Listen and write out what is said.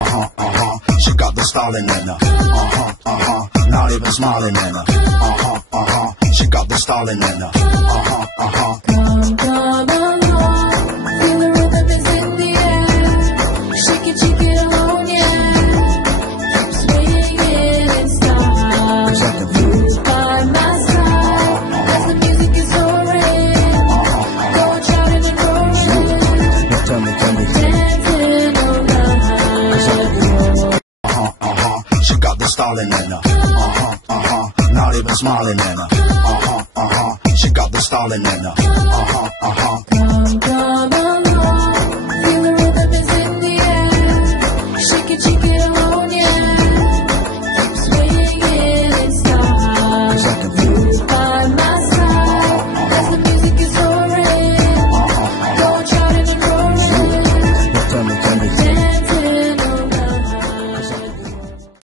She got the styling in her. Not even smiling in her. She got the styling in her. Come, come along, feel the rhythm is in the air. Shake it along, yeah. Swinging in style. Move by my side as the music is soaring. Go and shouting and roaring. Tell me. Dancing around. She got the styling in her. Not even smiling in her. She got the styling in her.